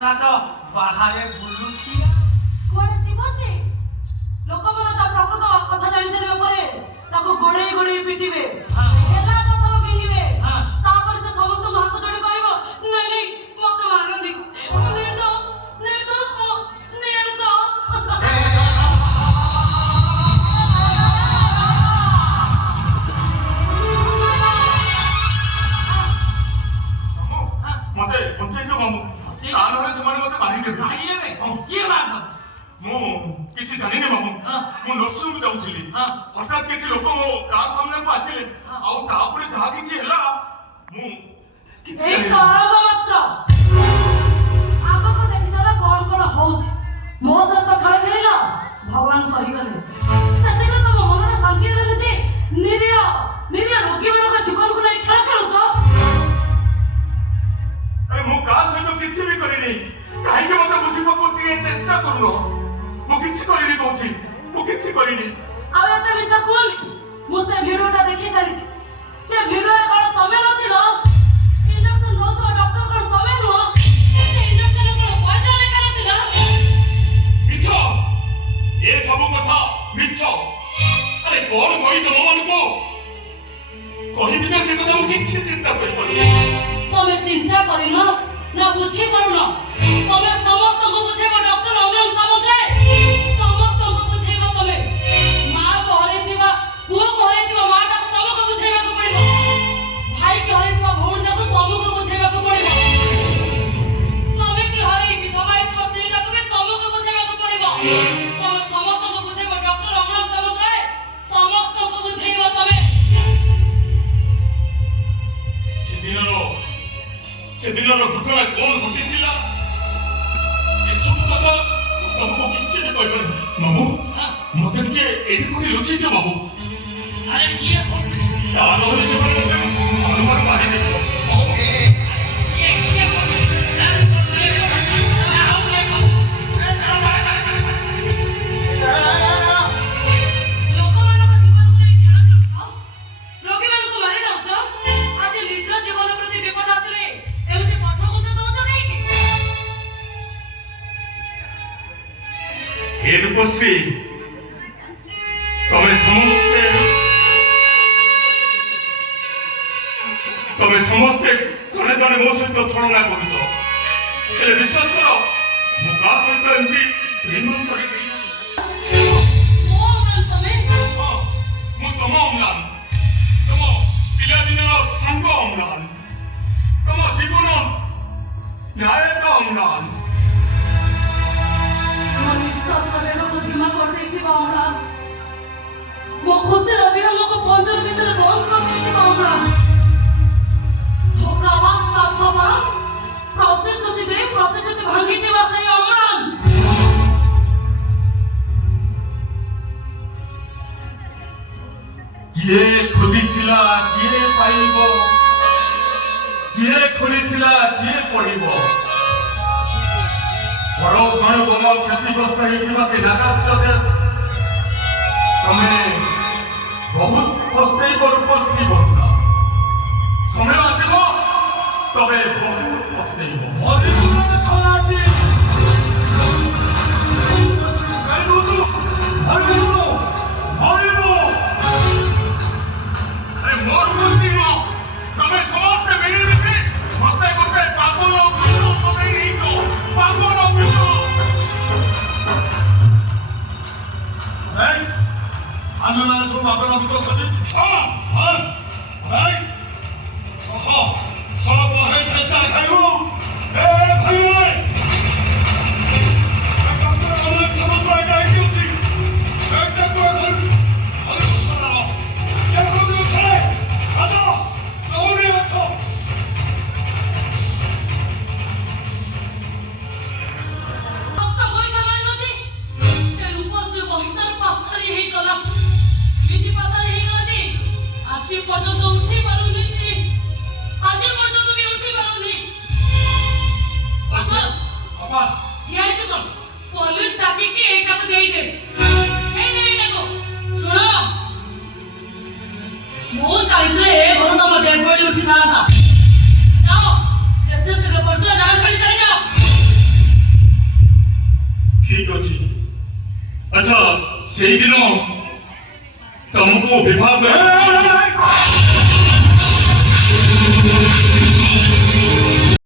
ବାହାରେ ବୁଲୁଛି କୁଆଡେ ଯିବ ସେ? ଲୋକମାନେ ତା ପ୍ରକୃତ କଥା ଜାଣି ସାରିବା ପରେ ତାକୁ ଗୋଡେଇ ଗୋଡେଇ ପିଟିବେ, ହେଲା ପଥର ଫିଙ୍ଗିବେ, ତାପରେ ସେ ସମସ୍ତଙ୍କୁ ହାତ ଯୋଡି କହିବ, ନାଇଁ ନାଇଁ ମତେ ମାରନ୍ତି, ନିର୍ଦୋଷ ନିର୍ଦୋଷ ମୁଁ ନିର୍ଦୋଷ। ମତେ ପଞ୍ଚାୟତ ମାମୁ ତା ନହେଲେ ସେମାନେ ମତେ ମାରିଦେବେ। କିଏ ମାରବ? ମୁଁ କିଛି ଜାଣିନି ମାମୁ। ମୁଁ ନର୍ସିଂହୋମ ଯାଉଥିଲି, ହଠାତ୍ କିଛି ଲୋକ ମୋ କାର ସାମ୍ନାକୁ ଆସିଲେ, ଆଉ ତାପରେ ଯାହା କିଛି ହେଲା ମୁଁ କିଛି ଏଇ ତରଙ୍ଗ ମାତ୍ର ଆଗକୁ ଦେଖି ଚାଲ କଣ କଣ ହଉଛି। ମୋ ସହିତ ଖେଳ ଖେଳିଲ, ଭଗବାନ ସହିଗଲେ। ସେତିକି ତମ ମନରେ ଶାନ୍ତି ହେଲାନି ଯେ ନିରୀହ ନିରୀହ ରୋଗୀମାନଙ୍କ ଜୀବନକୁ ନେଇ ଖେଳ ଖେଳୁଛ। ମୁଁ କାହା ସହିତ କିଛି ବି କରିନି, କାହିଁକି ମତେ ବୁଝିବାକୁ ଟିକେ ଚେଷ୍ଟା କରୁନ? ମୁଁ କିଛି କରିନି କହୁଛି, ମୁଁ କିଛି କରିନି। ଆଉ ଏତେ ମିଛ କୁହନି, ମୁଁ ସେ ଭିଡିଓଟା ଦେଖି ସାରିଛି। ସେ ଭିଡିଓରେ କଣ ତମେ ନଥିଲ? ଇଞ୍ଜେକ୍ସନ ଦଉଥିବା ଡକ୍ଟର କଣ ତମେ ନୁହଁ? ସେ ଇଞ୍ଜେକ୍ସନରେ କଣ ପଇସା ଲେଖା ନଥିଲା? ମିଛ, ଏ ସବୁ କଥା ମିଛ। ଆରେ କଣ କହି ତମମାନଙ୍କୁ କହିବି ଯେ ସେ କଥା ମୁଁ କିଛି ଚିନ୍ତା କରିପାରୁନି। ତମେ ଚିନ୍ତା କରିନ ନା ବୁଝିପାରୁନ? ତମେ ସମସ୍ତଙ୍କୁ ବୁଝେଇବ ଡକ୍ଟର ଅମ୍ଳାନ ସାମନ୍ତରାୟ, ସମସ୍ତଙ୍କୁ ବୁଝେଇବ। ତମେ ମାଆକୁ ହରେଇଥିବା, ପୁଅକୁ ହରେଇଥିବା ମାଆଟାକୁ ତମକୁ ବୁଝେଇବାକୁ ପଡିବ, ଭାଇକି ହରେଇଥିବା ଭଉଣୀଟାକୁ ତମକୁ ବୁଝେଇବାକୁ ପଡିବ, ସ୍ୱାମୀକି ହରେଇ ବିଧବା ହେଇଥିବା ସ୍ତ୍ରୀଟାକୁ ବି ତମକୁ ବୁଝେଇବାକୁ ପଡିବ। ତମେ ସମସ୍ତଙ୍କୁ ବୁଝେଇବ ଡକ୍ଟର ଅମ୍ଳାନ ସାମନ୍ତରାୟ, ସମସ୍ତଙ୍କୁ ବୁଝେଇବ ତମେ। ସେଦିନର ଘଟଣା କଣ ଘଟିଥିଲା ଏସବୁ କଥା ତମକୁ କିଛି ବି କହିପାରିବି। ବାବୁ ମତେ ଟିକେ ଏଠି କୋଉଠି ଲୁଚେଇଛ ବାବୁ। ଆରେ କିଏ ନହେଲେ ସେମାନେ ମତେ ମାରିଦେବେ। हे रूपश्री, तमे समस्ते जने जने मो सहित छलना करुछ, हेले विश्वास कर मु का सहित एमपी प्रेम करिबि। मु तम अम्लान, तम पिला दिनर संग अम्लान, तम जीवन न्यायिक अम्लान। ମୋ ଖୁସିର ବିହଙ୍ଗକୁ ବନ୍ଧୁର ଭିତରେ ବନ୍ଦ କରିଦେଇଥିବା ଅମ୍ଳାନ, ଧୋକାବାଦ ସ୍ୱାର୍ଥପର, ପ୍ରତିଶ୍ରୁତି ଦେଇ ପ୍ରତିଶ୍ରୁତି ଭାଙ୍ଗିଥିବା ସେଇ ଅମ୍ଳାନ। କିଏ ଖୋଜିଥିଲା କିଏ ପାଇବ, କିଏ ଖୋଲିଥିଲା କିଏ ପଡ଼ିବ। ପରମାଣୁ ବୋମା କ୍ଷତିଗ୍ରସ୍ତ ହେଇଥିବା ସେ ନାଗାସ୍ୟ ଦେଶ ତମେ ବହୁତ ପସ୍ତେଇବ ରୂପଶ୍ରୀ ବନ୍ଧା। ସମୟ ଆସିବ ତମେ ବହୁତ ପସ୍ତେଇବ। ତମେ ସମସ୍ତେ ମିଳିମିଶି ମତେ ଗୋଟେ ପାଗଳ ବିଷ ପକେଇ ଦେଇଛ, ପାଗଳ ବିଷ। 아누나는 좀 아까나 붙어서 서버 해설자 가요 에 가요 잠깐만 오늘 저번에 가야지 잠깐만 어디 살아 야 거기 그래 가자 너울이 왔어 ଆଜି ପର୍ଯ୍ୟନ୍ତ ଉଠି ପାରୁନି ସେ, ଆଜି ପର୍ଯ୍ୟନ୍ତ ବି ଉଠି ପାରୁନି। ଜାଣିଛୁ କଣ, ପୋଲିସ ଡାକିକି ଏଇଟାକୁ ଦେଇଦେ। ଶୁଣ, ମୁଁ ଚାହିଁଥିଲେ ଏ ଘରୁ ତମ ଡେଡ୍ ବଡି ଉଠିଥାନ୍ତା। ଯାଅ ଯେତେ ଶୀଘ୍ର ପର୍ଯ୍ୟନ୍ତ ଜାଗା ଛାଡ଼ି ଚାଲିଯାଅ। କରୁଛି। ଆଚ୍ଛା ସେଇଦିନ ତମକୁ ବିବାହ